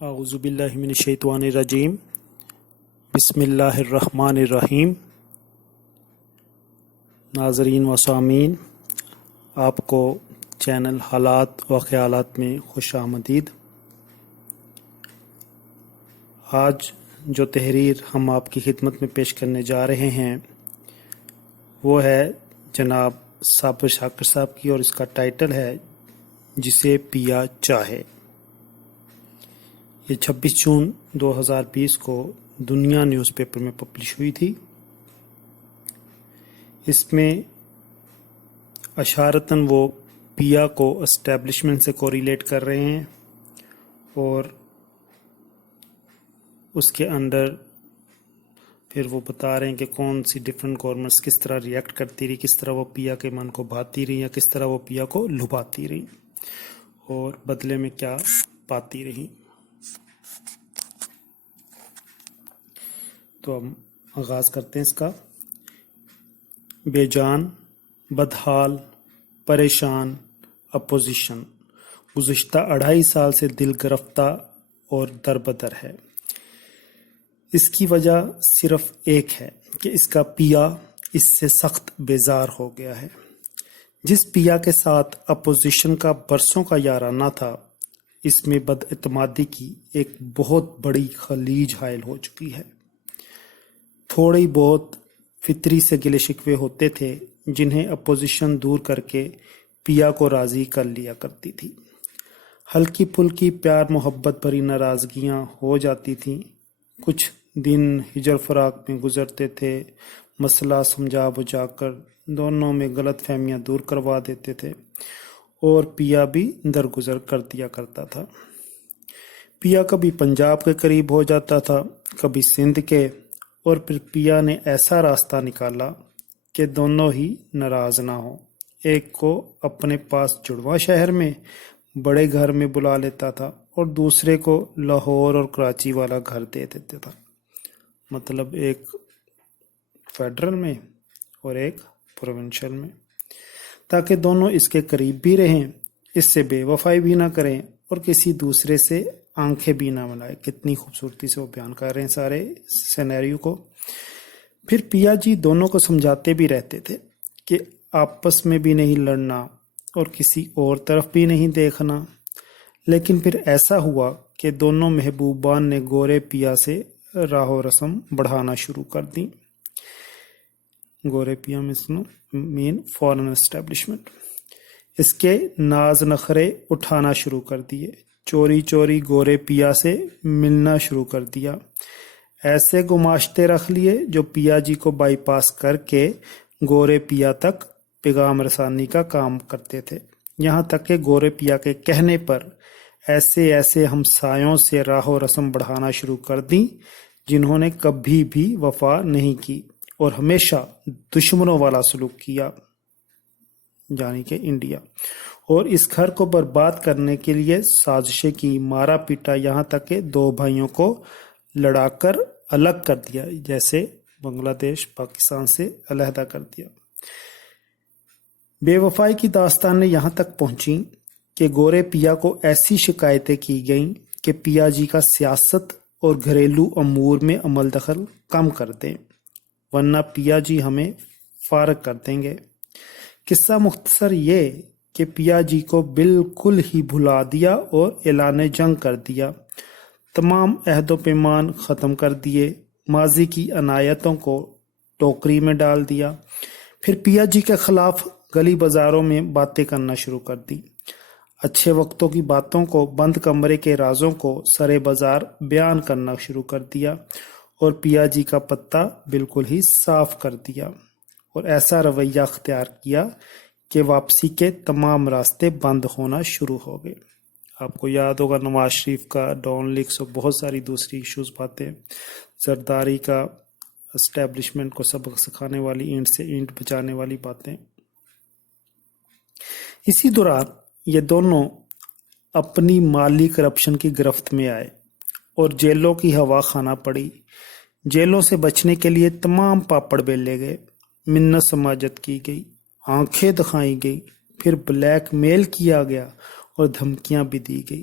اعوذ باللہ من الشیطان الرجیم بسم اللہ الرحمن الرحیم۔ ناظرین و سامعین، آپ کو چینل حالات و خیالات میں خوش آمدید۔ آج جو تحریر ہم آپ کی خدمت میں پیش کرنے جا رہے ہیں وہ ہے جناب صابر شاکر صاحب کی، اور اس کا ٹائٹل ہے جسے پیا چاہے۔ یہ 26 جون 2020 کو دنیا نیوز پیپر میں پبلش ہوئی تھی۔ اس میں اشارتاً وہ پیا کو اسٹیبلشمنٹ سے کوریلیٹ کر رہے ہیں، اور اس کے انڈر پھر وہ بتا رہے ہیں کہ کون سی ڈفرینٹ گورنمنٹس کس طرح ریئیکٹ کرتی رہی، کس طرح وہ پیا کے من کو بھاتی رہی، یا کس طرح وہ پیا کو لبھاتی رہی اور بدلے میں کیا پاتی رہی۔ تو ہم آغاز کرتے ہیں اس کا۔ بے جان، بدحال، پریشان اپوزیشن گزشتہ 2.5 سال سے دل گرفتہ اور دربدر ہے۔ اس کی وجہ صرف ایک ہے کہ اس کا پیا اس سے سخت بیزار ہو گیا ہے۔ جس پیا کے ساتھ اپوزیشن کا برسوں کا یارانہ تھا، اس میں بد اعتمادی کی ایک بہت بڑی خلیج حائل ہو چکی ہے۔ تھوڑی بہت فطری سے گلے شکوے ہوتے تھے جنہیں اپوزیشن دور کر کے پیا کو راضی کر لیا کرتی تھی۔ ہلکی پھلکی پیار محبت بھری ناراضگیاں ہو جاتی تھیں، کچھ دن ہجر فراق میں گزرتے تھے، مسئلہ سمجھا بجھا کر دونوں میں غلط فہمیاں دور کروا دیتے تھے، اور پیا بھی درگزر کر دیا کرتا تھا۔ پیا کبھی پنجاب کے قریب ہو جاتا تھا، کبھی سندھ کے، اور پھر پیا نے ایسا راستہ نکالا کہ دونوں ہی ناراض نہ ہوں۔ ایک کو اپنے پاس جڑواں شہر میں بڑے گھر میں بلا لیتا تھا، اور دوسرے کو لاہور اور کراچی والا گھر دے دیتا تھا، مطلب ایک فیڈرل میں اور ایک پروونشل میں، تاکہ دونوں اس کے قریب بھی رہیں، اس سے بے وفائی بھی نہ کریں، اور کسی دوسرے سے آنکھیں بھی نہ ملائے۔ کتنی خوبصورتی سے وہ بیان کر رہے ہیں سارے سینیریو کو۔ پھر پیا جی دونوں کو سمجھاتے بھی رہتے تھے کہ آپس میں بھی نہیں لڑنا اور کسی اور طرف بھی نہیں دیکھنا، لیکن پھر ایسا ہوا کہ دونوں محبوبان نے گورے پیا سے راہ و رسم بڑھانا شروع کر دی۔ گورے پیا میں مین فارن اسٹیبلشمنٹ اس کے ناز نخرے اٹھانا شروع کر دیے، چوری چوری گورے پیا سے ملنا شروع کر دیا، ایسے گماشتے رکھ لیے جو پیا جی کو بائی پاس کر کے گورے پیا تک پیغام رسانی کا کام کرتے تھے، یہاں تک کہ گورے پیا کے کہنے پر ایسے ہمسایوں سے راہ و رسم بڑھانا شروع کر دیں جنہوں نے کبھی بھی وفا نہیں کی اور ہمیشہ دشمنوں والا سلوک کیا، یعنی کہ انڈیا، اور اس گھر کو برباد کرنے کے لیے سازشیں کی، مارا پیٹا، یہاں تک کہ 2 بھائیوں کو لڑا کر الگ کر دیا، جیسے بنگلہ دیش پاکستان سے علیحدہ کر دیا۔ بے وفائی کی داستانیں یہاں تک پہنچی کہ گورے پیا کو ایسی شکایتیں کی گئیں کہ پیا جی کا سیاست اور گھریلو امور میں عمل دخل کم کر دیں، ورنہ پیا جی ہمیں فارغ کر دیں گے۔ قصہ مختصر یہ کہ پیا جی کو بالکل ہی بھلا دیا اور اعلان جنگ کر دیا، تمام عہد و پیمان ختم کر دیے، ماضی کی عنایتوں کو ٹوکری میں ڈال دیا، پھر پیا جی کے خلاف گلی بازاروں میں باتیں کرنا شروع کر دی، اچھے وقتوں کی باتوں کو، بند کمرے کے رازوں کو سرے بازار بیان کرنا شروع کر دیا، اور پیا جی کا پتہ بالکل ہی صاف کر دیا، اور ایسا رویہ اختیار کیا کہ واپسی کے تمام راستے بند ہونا شروع ہو گئے۔ آپ کو یاد ہوگا نواز شریف کا ڈان لیکس اور بہت ساری دوسری ایشوز باتیں، زرداری کا اسٹیبلشمنٹ کو سبق سکھانے والی، اینٹ سے اینٹ بچانے والی باتیں۔ اسی دوران یہ دونوں اپنی مالی کرپشن کی گرفت میں آئے اور جیلوں کی ہوا کھانا پڑی۔ جیلوں سے بچنے کے لیے تمام پاپڑ بیلے گئے، منت سماجت کی گئی، آنکھیں دکھائی گئی، پھر بلیک میل کیا گیا اور دھمکیاں بھی دی گئی۔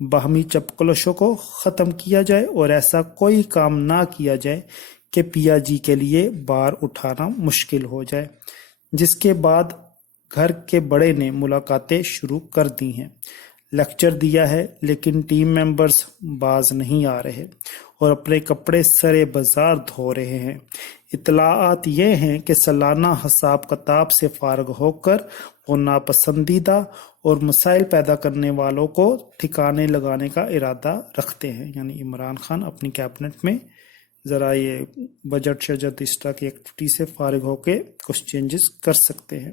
باہمی چپکلشوں کو ختم کیا جائے اور ایسا کوئی کام نہ کیا جائے کہ پیا جی کے لیے بار اٹھانا مشکل ہو جائے۔ جس کے بعد گھر کے بڑے نے ملاقاتیں شروع کر دی ہیں۔ لیکچر دیا ہے لیکن ٹیم ممبرز باز نہیں آ رہے اور اپنے کپڑے سرے بازار دھو رہے ہیں۔ اطلاعات یہ ہیں کہ سالانہ حساب کتاب سے فارغ ہو کر وہ ناپسندیدہ اور مسائل پیدا کرنے والوں کو ٹھکانے لگانے کا ارادہ رکھتے ہیں۔ یعنی عمران خان اپنی کیبنٹ میں ذرا یہ بجٹ شجت اس طرح کی ایکٹیویٹی سے فارغ ہو کے کچھ چینجز کر سکتے ہیں۔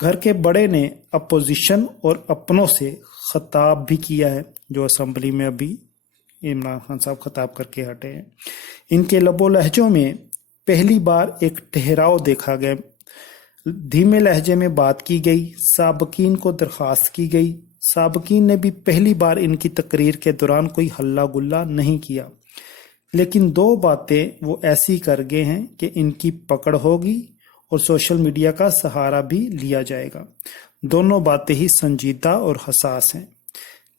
گھر کے بڑے نے اپوزیشن اور اپنوں سے خطاب بھی کیا ہے، جو اسمبلی میں ابھی عمران خان صاحب خطاب کر کے ہٹے ہیں۔ ان کے لب و لہجوں میں پہلی بار ایک ٹھہراؤ دیکھا گیا، دھیمے لہجے میں بات کی گئی، سابقین کو درخواست کی گئی۔ سابقین نے بھی پہلی بار ان کی تقریر کے دوران کوئی ہلہ گلہ نہیں کیا، لیکن دو باتیں وہ ایسی کر گئے ہیں کہ ان کی پکڑ ہوگی اور سوشل میڈیا کا سہارا بھی لیا جائے گا۔ دونوں باتیں ہی سنجیدہ اور حساس ہیں،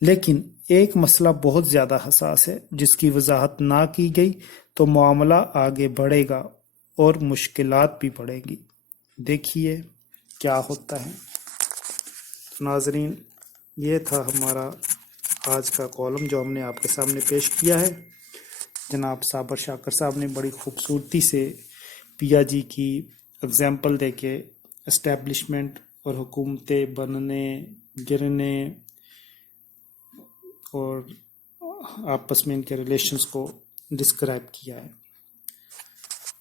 لیکن ایک مسئلہ بہت زیادہ حساس ہے جس کی وضاحت نہ کی گئی تو معاملہ آگے بڑھے گا اور مشکلات بھی بڑھیں گی۔ دیکھیے کیا ہوتا ہے۔ ناظرین، یہ تھا ہمارا آج کا کالم جو ہم نے آپ کے سامنے پیش کیا ہے۔ جناب صابر شاکر صاحب نے بڑی خوبصورتی سے پیا جی کی اگزامپل دے کے اسٹیبلشمنٹ اور حکومتیں بننے، گرنے اور آپس میں ان کے ریلیشنز کو ڈسکرائب کیا ہے۔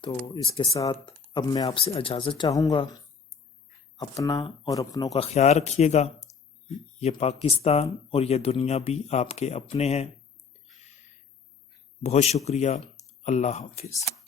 تو اس کے ساتھ اب میں آپ سے اجازت چاہوں گا۔ اپنا اور اپنوں کا خیال رکھیے گا۔ یہ پاکستان اور یہ دنیا بھی آپ کے اپنے ہیں۔ بہت شکریہ۔ اللہ حافظ۔